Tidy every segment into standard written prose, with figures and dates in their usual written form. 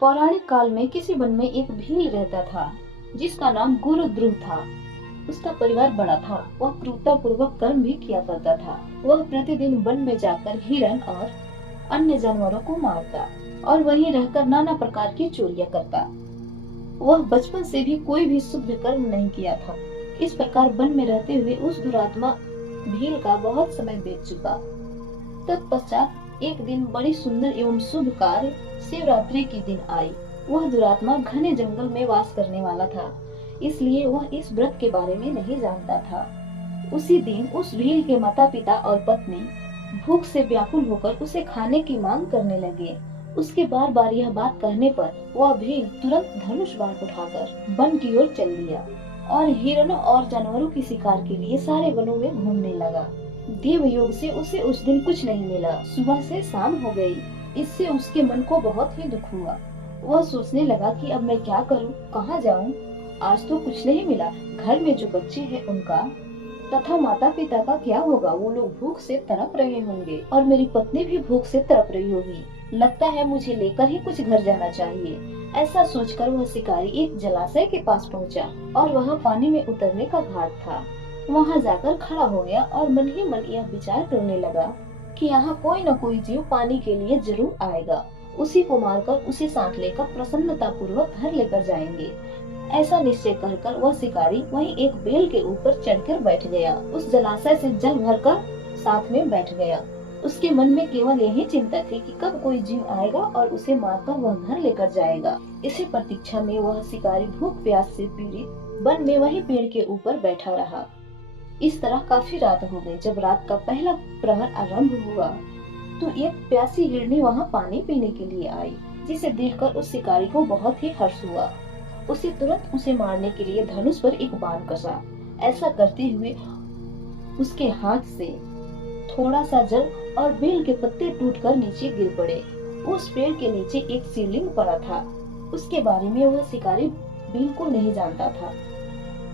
पौराणिक काल में किसी वन में एक भील रहता था जिसका नाम गुरुद्रुह था। उसका परिवार बड़ा था। वह क्रूरता पूर्वक कर्म भी किया करता था। वह प्रतिदिन वन में जाकर हिरण और अन्य जानवरों को मारता और वहीं रहकर नाना प्रकार की चोरियां करता। वह बचपन से भी कोई भी शुभ कर्म नहीं किया था। इस प्रकार वन में रहते हुए उस दुरात्मा भील का बहुत समय बीत चुका। तत्पश्चात एक दिन बड़ी सुंदर एवं शुभ कार्य शिवरात्रि के दिन आई। वह दुरात्मा घने जंगल में वास करने वाला था, इसलिए वह इस व्रत के बारे में नहीं जानता था। उसी दिन उस भील के माता पिता और पत्नी भूख से व्याकुल होकर उसे खाने की मांग करने लगे। उसके बार बार यह बात कहने पर वह भील तुरंत धनुष बाण उठाकर वन की ओर चल दिया और हिरणों और जानवरों की शिकार के लिए सारे वनों में घूमने लगा। देव योग से उसे उस दिन कुछ नहीं मिला। सुबह से शाम हो गई। इससे उसके मन को बहुत ही दुख हुआ। वह सोचने लगा कि अब मैं क्या करूं, कहां जाऊं? आज तो कुछ नहीं मिला। घर में जो बच्चे हैं उनका तथा माता पिता का क्या होगा? वो लोग भूख से तड़प रहे होंगे और मेरी पत्नी भी भूख से तड़प रही होगी। लगता है मुझे लेकर ही कुछ घर जाना चाहिए। ऐसा सोचकर वह शिकारी एक जलाशय के पास पहुंचा और वहां पानी में उतरने का घाट था। वहां जाकर खड़ा हो गया और मन ही मन यह विचार करने लगा कि यहाँ कोई न कोई जीव पानी के लिए जरूर आएगा। उसी को मारकर उसे साथ लेकर प्रसन्नता पूर्वक घर लेकर जाएंगे। ऐसा निश्चय कर वह शिकारी वहीं एक बेल के ऊपर चढ़कर बैठ गया। उस जलाशय से जल भरकर साथ में बैठ गया। उसके मन में केवल यही चिंता थी कि कब कोई जीव आएगा और उसे मारकर वह घर लेकर जाएगा। इसी प्रतीक्षा में वह शिकारी भूख प्यास से पीड़ित वन में वही पेड़ के ऊपर बैठा रहा। इस तरह काफी रात हो गई। जब रात का पहला प्रहर आरंभ हुआ तो एक प्यासी हिरनी वहां पानी पीने के लिए आई, जिसे देखकर उस शिकारी को बहुत ही हर्ष हुआ। उसे तुरंत उसे मारने के लिए धनुष पर एक बाण कसा। ऐसा करते हुए उसके हाथ से थोड़ा सा जल और बेल के पत्ते टूटकर नीचे गिर पड़े। उस पेड़ के नीचे एक शिवलिंग पड़ा था। उसके बारे में वह शिकारी बिल्कुल नहीं जानता था।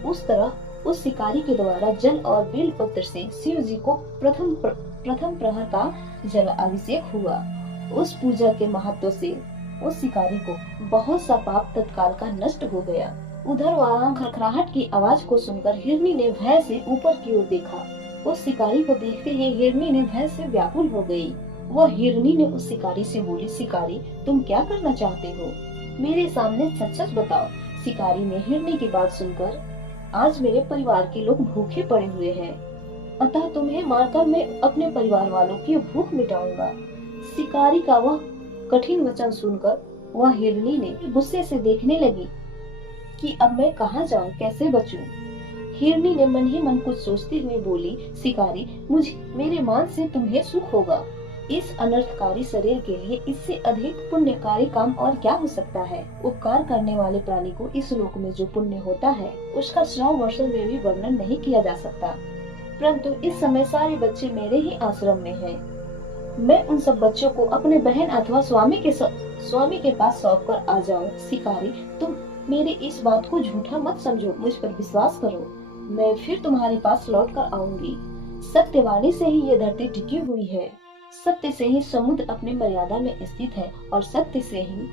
उस तरह उस शिकारी के द्वारा जल और बेल पत्र से शिव जी को प्रथम प्रहर का जल अभिषेक हुआ। उस पूजा के महत्व से उस शिकारी को बहुत सा पाप तत्काल का नष्ट हो गया। उधर वहां खड़खड़ाहट की आवाज को सुनकर हिरनी ने भय से ऊपर की ओर देखा। उस शिकारी को देखते ही हिरनी ने भय से व्याकुल हो गई। वह हिरनी ने उस शिकारी से बोली, शिकारी तुम क्या करना चाहते हो? मेरे सामने सच सच बताओ। शिकारी ने हिरनी की बात सुनकर, आज मेरे परिवार के लोग भूखे पड़े हुए हैं, अतः तुम्हें मारकर मैं अपने परिवार वालों की भूख मिटाऊंगा। शिकारी का वह कठिन वचन सुनकर वह हिरनी ने गुस्से से देखने लगी कि अब मैं कहाँ जाऊं, कैसे बचूं। हिरनी ने मन ही मन कुछ सोचते हुए बोली, शिकारी मेरे मान से तुम्हें सुख होगा। इस अनर्थकारी शरीर के लिए इससे अधिक पुण्यकारी काम और क्या हो सकता है। उपकार करने वाले प्राणी को इस लोक में जो पुण्य होता है उसका 100 वर्षों में भी वर्णन नहीं किया जा सकता। परंतु इस समय सारे बच्चे मेरे ही आश्रम में हैं। मैं उन सब बच्चों को अपने बहन अथवा स्वामी के पास सौंप कर आ जाऊं। शिकारी तुम मेरी इस बात को झूठा मत समझो, मुझ पर विश्वास करो। मैं फिर तुम्हारे पास लौट कर आऊंगी। सत्यवाणी से ही ये धरती टिकी हुई है। सत्य से ही समुद्र अपनी मर्यादा में स्थित है और सत्य से ही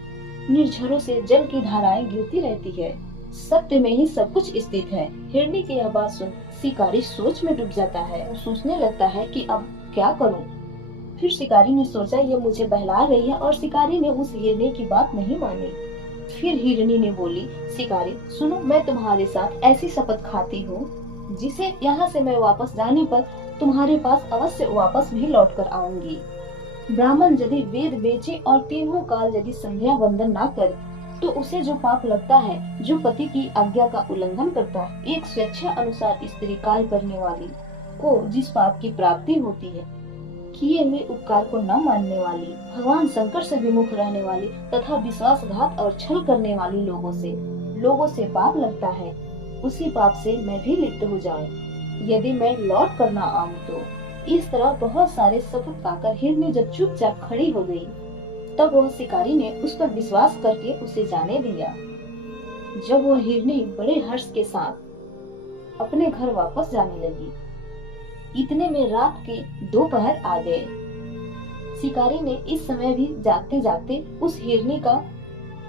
निर्झरों से जल की धाराएं गिरती रहती है। सत्य में ही सब कुछ स्थित है। हिरनी की यह बात सुन शिकारी सोच में डूब जाता है। सोचने लगता है कि अब क्या करूं। फिर शिकारी ने सोचा ये मुझे बहला रही है, और शिकारी ने उस हिरनी की बात नहीं मानी। फिर हिरनी ने बोली, शिकारी सुनो, मैं तुम्हारे साथ ऐसी शपथ खाती हूँ जिसे यहाँ से मैं वापस जाने पर तुम्हारे पास अवश्य वापस भी लौट कर आऊंगी। ब्राह्मण यदि वेद बेचे और तीनों काल यदि संध्या वंदन न करे तो उसे जो पाप लगता है, जो पति की आज्ञा का उल्लंघन करता है, एक स्वेच्छा अनुसार स्त्री कार्य करने वाली को जिस पाप की प्राप्ति होती है, किए हुए उपकार को न मानने वाली, भगवान शंकर से विमुख रहने वाली तथा विश्वासघात और छल करने वाली लोगों से पाप लगता है, उसी पाप से मैं भी लिप्त हो जाऊं यदि मैं लौट कर न आऊं तो। इस तरह बहुत सारे शपथ खाकर हिरनी जब चुपचाप खड़ी हो गई, तब वह शिकारी ने उस पर विश्वास करके उसे जाने दिया। जब वह हिरनी बड़े हर्ष के साथ अपने घर वापस जाने लगी, इतने में रात के 2 पहर आ गए। शिकारी ने इस समय भी जागते जागते उस हिरनी का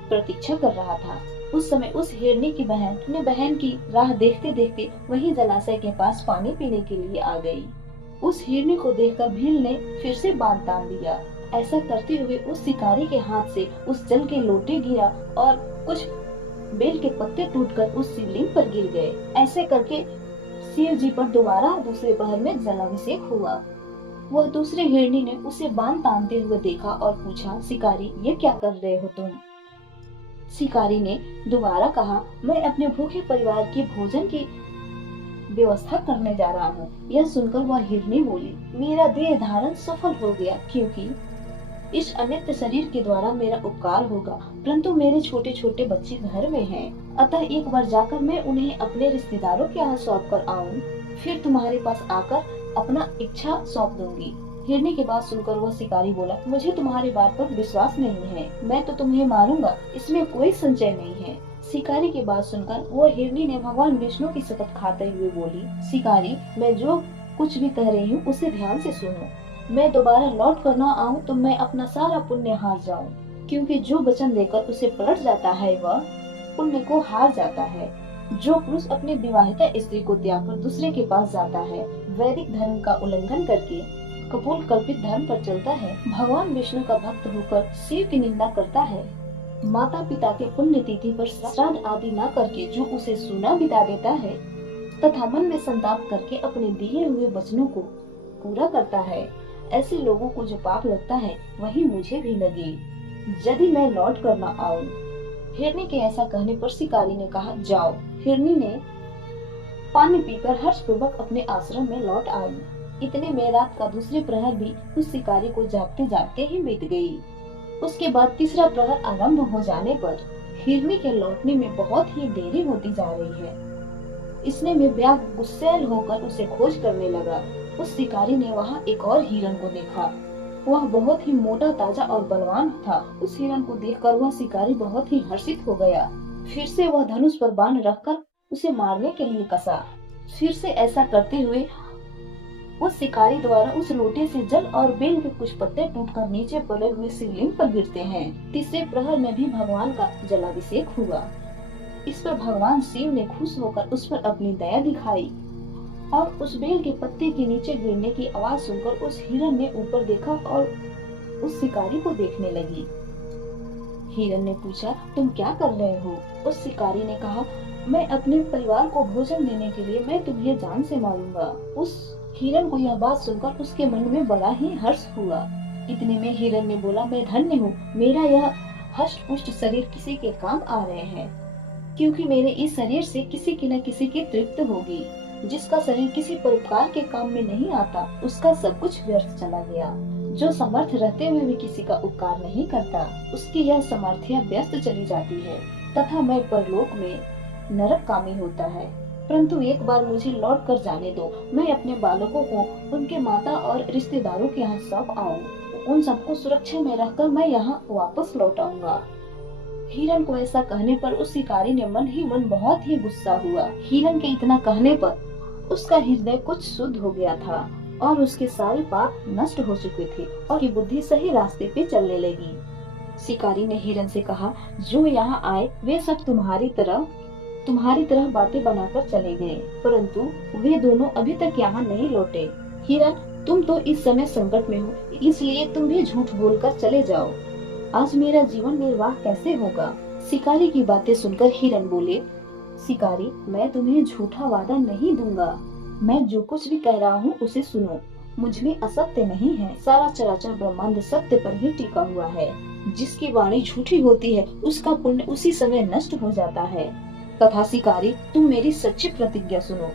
प्रतीक्षा कर रहा था। उस समय उस हिरनी की बहन अपने बहन की राह देखते देखते वही जलाशय के पास पानी पीने के लिए आ गई। उस हिरनी को देखकर भील ने फिर से बांध तान दिया। ऐसा करते हुए उस शिकारी के हाथ से उस जल के लोटे गिरा और कुछ बेल के पत्ते टूटकर उस शिवलिंग पर गिर गए। ऐसे करके शिव जी पर दोबारा दूसरे पहर में जलाभिषेक हुआ। वह दूसरी हिरनी ने उसे बांध तानते हुए देखा और पूछा, शिकारी, ये क्या कर रहे हो तुम? शिकारी ने दोबारा कहा, मैं अपने भूखे परिवार के भोजन की व्यवस्था करने जा रहा हूँ। यह सुनकर वह हिरनी बोली, मेरा देह धारण सफल हो गया, क्योंकि इस अनित्य शरीर के द्वारा मेरा उपकार होगा, परंतु मेरे छोटे छोटे बच्चे घर में हैं, अतः एक बार जाकर मैं उन्हें अपने रिश्तेदारों के यहाँ सौंप कर आऊँ, फिर तुम्हारे पास आकर अपना इच्छा सौंप दूंगी। हिरनी की बात सुनकर वह शिकारी बोला, मुझे तुम्हारी बात पर विश्वास नहीं है, मैं तो तुम्हें मारूंगा, इसमें कोई संशय नहीं है। शिकारी की बात सुनकर वो हिरनी ने भगवान विष्णु की शपथ खाते हुए बोली, शिकारी, मैं जो कुछ भी कह रही हूँ उसे ध्यान से सुनो। मैं दोबारा लौट कर न आऊँ तो मैं अपना सारा पुण्य हार जाऊँ, क्योंकि जो वचन देकर उसे पलट जाता है वह पुण्य को हार जाता है। जो पुरुष अपनी विवाहिता स्त्री को त्याग कर दूसरे के पास जाता है, वैदिक धर्म का उल्लंघन करके कपोल कल्पित धर्म पर चलता है, भगवान विष्णु का भक्त होकर शिव की निंदा करता है, माता पिता के पुण्य तिथि पर श्राद्ध आदि न करके जो उसे सूना बिता देता है, तथा मन में संताप करके अपने दिए हुए वचनों को पूरा करता है, ऐसे लोगों को जो पाप लगता है वही मुझे भी लगे, यदि मैं लौट कर न आऊं। हिरनी के ऐसा कहने पर शिकारी ने कहा, जाओ। हिरनी ने पानी पीकर हर्षपूर्वक अपने आश्रम में लौट आई। इतने में रात का दूसरे प्रहर भी उस शिकारी को जागते जागते ही बीत गई। उसके बाद तीसरा प्रहर आरंभ हो जाने पर हिरनी के लौटने में बहुत ही देरी होती जा रही है। इसने में व्याकुल गुस्सैल होकर उसे खोज करने लगा। उस शिकारी ने वहां एक और हिरण को देखा। वह बहुत ही मोटा, ताजा और बलवान था। उस हिरण को देखकर वह शिकारी बहुत ही हर्षित हो गया। फिर से वह धनुष पर बाण रखकर उसे मारने के लिए कसा। फिर से ऐसा करते हुए उस शिकारी द्वारा उस लोटे से जल और बेल के कुछ पत्ते टूटकर नीचे पड़े हुए शिवलिंग पर गिरते हैं। तीसरे प्रहर में भी भगवान का जलाभिषेक हुआ। इस पर भगवान शिव ने खुश होकर उस पर अपनी दया दिखाई और उस बेल के पत्ते के नीचे गिरने की आवाज सुनकर उस हिरण ने ऊपर देखा और उस शिकारी को देखने लगी। हिरण ने पूछा, तुम क्या कर रहे हो? उस शिकारी ने कहा, मैं अपने परिवार को भोजन देने के लिए मैं तुम्हें जान से मारूंगा। उस हिरण को यह बात सुनकर उसके मन में बड़ा ही हर्ष हुआ। इतने में हिरण ने बोला, मैं धन्य हूँ, मेरा यह हष्ट पुष्ट शरीर किसी के काम आ रहे हैं, क्योंकि मेरे इस शरीर से किसी की न किसी की तृप्ति होगी। जिसका शरीर किसी परोपकार के काम में नहीं आता, उसका सब कुछ व्यर्थ चला गया। जो समर्थ रहते हुए भी किसी का उपकार नहीं करता, उसकी यह समर्थ्य व्यस्त चली जाती है तथा मैं परलोक में नरक कामी होता है। परंतु एक बार मुझे लौट कर जाने दो, मैं अपने बालकों को उनके माता और रिश्तेदारों के यहाँ सौंप आऊँ। उन सबको सुरक्षा में रखकर मैं यहाँ वापस लौट आऊंगा। हिरण को ऐसा कहने पर उस शिकारी ने मन ही मन बहुत ही गुस्सा हुआ। हिरण के इतना कहने पर उसका हृदय कुछ शुद्ध हो गया था और उसके सारे पाप नष्ट हो चुके थे और की बुद्धि सही रास्ते पे चलने लगी। शिकारी ने हिरण से कहा, जो यहाँ आए वे सब तुम्हारी तरह बातें बनाकर चले गए, परंतु वे दोनों अभी तक यहाँ नहीं लौटे। हिरण, तुम तो इस समय संकट में हो, इसलिए तुम भी झूठ बोलकर चले जाओ। आज मेरा जीवन निर्वाह कैसे होगा? शिकारी की बातें सुनकर हिरण बोले, शिकारी, मैं तुम्हें झूठा वादा नहीं दूंगा। मैं जो कुछ भी कह रहा हूँ उसे सुनो। मुझ में असत्य नहीं है। सारा चराचर ब्रह्मांड सत्य पर ही टिका हुआ है। जिसकी वाणी झूठी होती है उसका पुण्य उसी समय नष्ट हो जाता है। तथा शिकारी, तुम मेरी सच्ची प्रतिज्ञा सुनो।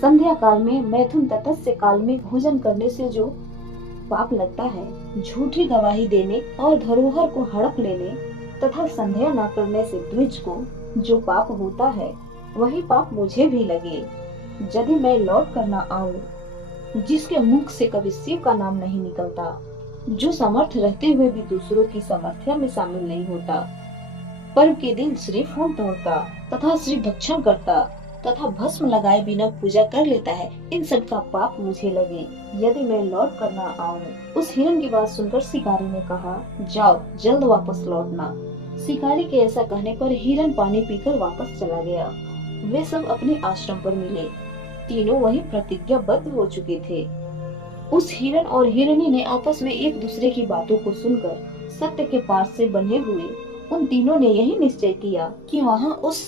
संध्या काल में मैथुन तटस्थ काल में भोजन करने से जो पाप लगता है, झूठी गवाही देने और धरोहर को हड़प लेने तथा संध्या न करने से द्विज को जो पाप होता है, वही पाप मुझे भी लगे यदि मैं लौट कर न आऊं। जिसके मुख से कभी शिव का नाम नहीं निकलता, जो समर्थ रहते हुए भी दूसरों की समर्थ्या में शामिल नहीं होता, पर्व के दिन श्री फूल तोड़ता तथा श्री भक्षण करता तथा भस्म लगाए बिना पूजा कर लेता है, इन सब का पाप मुझे लगे यदि मैं लौट कर न आऊं। उस हिरण की बात सुनकर शिकारी ने कहा, जाओ, जल्द वापस लौटना। शिकारी के ऐसा कहने पर हिरन पानी पीकर वापस चला गया। वे सब अपने आश्रम पर मिले। तीनों वही प्रतिज्ञाबद्ध हो चुके थे। उस हिरन और हिरनी ने आपस में एक दूसरे की बातों को सुनकर सत्य के पास से बंधे हुए उन तीनों ने यही निश्चय किया कि वहां उस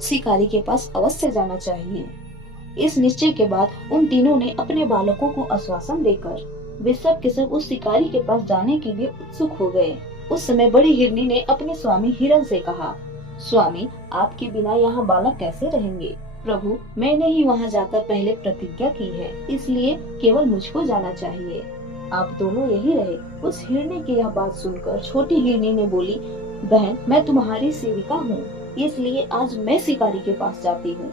शिकारी के पास अवश्य जाना चाहिए। इस निश्चय के बाद उन तीनों ने अपने बालकों को आश्वासन देकर वे सब के सब उस शिकारी के पास जाने के लिए उत्सुक हो गए। उस समय बड़ी हिरनी ने अपने स्वामी हिरन से कहा, स्वामी, आपके बिना यहाँ बालक कैसे रहेंगे? प्रभु, मैंने ही वहाँ जाकर पहले प्रतिज्ञा की है, इसलिए केवल मुझको जाना चाहिए। आप दोनों यही रहे। उस हिरनी की यह बात सुनकर छोटी हिरनी ने बोली, बहन, मैं तुम्हारी सेविका हूँ, इसलिए आज मैं शिकारी के पास जाती हूँ,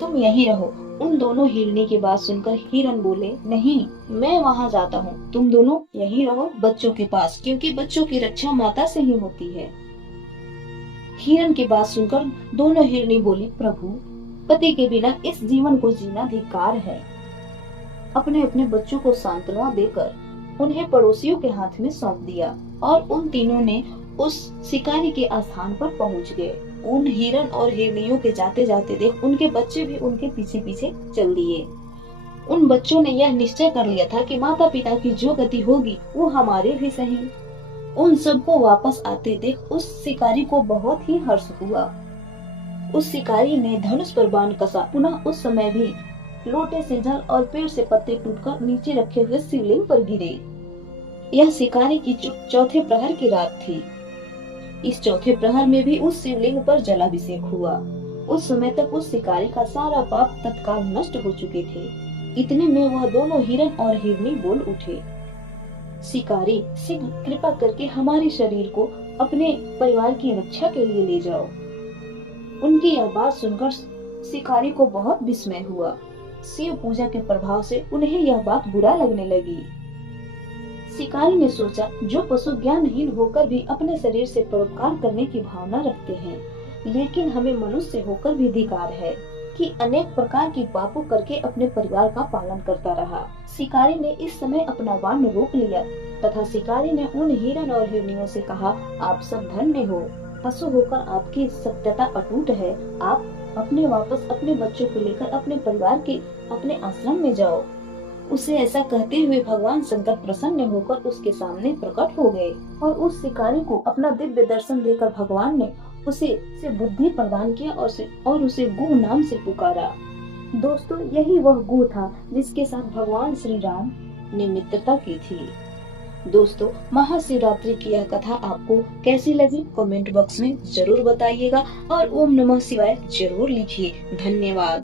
तुम यही रहो। उन दोनों हिरनी की बात सुनकर हिरन बोले, नहीं, मैं वहाँ जाता हूँ, तुम दोनों यही रहो बच्चों के पास, क्योंकि बच्चों की रक्षा माता से ही होती है। हिरन की बात सुनकर दोनों हिरनी बोली, प्रभु, पति के बिना इस जीवन को जीना धिक्कार है। अपने अपने बच्चों को सांत्वना देकर उन्हें पड़ोसियों के हाथ में सौंप दिया और उन तीनों ने उस शिकारी के स्थान पर पहुंच गए। उन हिरन और हिरनियों के जाते जाते देख उनके बच्चे भी उनके पीछे पीछे चल दिए। उन बच्चों ने यह निश्चय कर लिया था कि माता पिता की जो गति होगी वो हमारे भी सही। उन सबको वापस आते देख उस शिकारी को बहुत ही हर्ष हुआ। उस शिकारी ने धनुष पर बाण कसा। पुनः उस समय भी लोटे से जल और पेड़ से पत्ते टूटकर नीचे रखे हुए शिवलिंग पर गिरे। यह शिकारी की चौथे प्रहर की रात थी। इस चौथे प्रहर में भी उस शिवलिंग पर जलाभिषेक हुआ। उस समय तक उस शिकारी का सारा पाप तत्काल नष्ट हो चुके थे। इतने में वह दोनों हिरन और हिरनी बोल उठे, शिकारी, शीघ्र कृपा करके हमारे शरीर को अपने परिवार की रक्षा के लिए ले जाओ। उनकी यह बात सुनकर शिकारी को बहुत विस्मय हुआ। शिव पूजा के प्रभाव से उन्हें यह बात बुरा लगने लगी। शिकारी ने सोचा, जो पशु ज्ञानहीन होकर भी अपने शरीर से परोपकार करने की भावना रखते हैं, लेकिन हमें मनुष्य होकर भी अधिकार है कि अनेक प्रकार की पापों करके अपने परिवार का पालन करता रहा। शिकारी ने इस समय अपना बाण रोक लिया तथा शिकारी ने उन हिरन और हिरनियों से कहा, आप सब धन्य हो, पशु होकर आपकी सत्यता अटूट है। आप अपने वापस अपने बच्चों को लेकर अपने परिवार के अपने आश्रम में जाओ। उसे ऐसा कहते हुए भगवान शंकर प्रसन्न होकर उसके सामने प्रकट हो गए और उस शिकारी को अपना दिव्य दर्शन देकर भगवान ने उसे बुद्धि प्रदान किया और उसे गुह नाम से पुकारा। दोस्तों, यही वह गुह था जिसके साथ भगवान श्री राम ने मित्रता की थी। दोस्तों, महाशिवरात्रि की यह कथा आपको कैसी लगी कमेंट बॉक्स में जरूर बताइएगा और ओम नमः शिवाय जरूर लिखिए। धन्यवाद।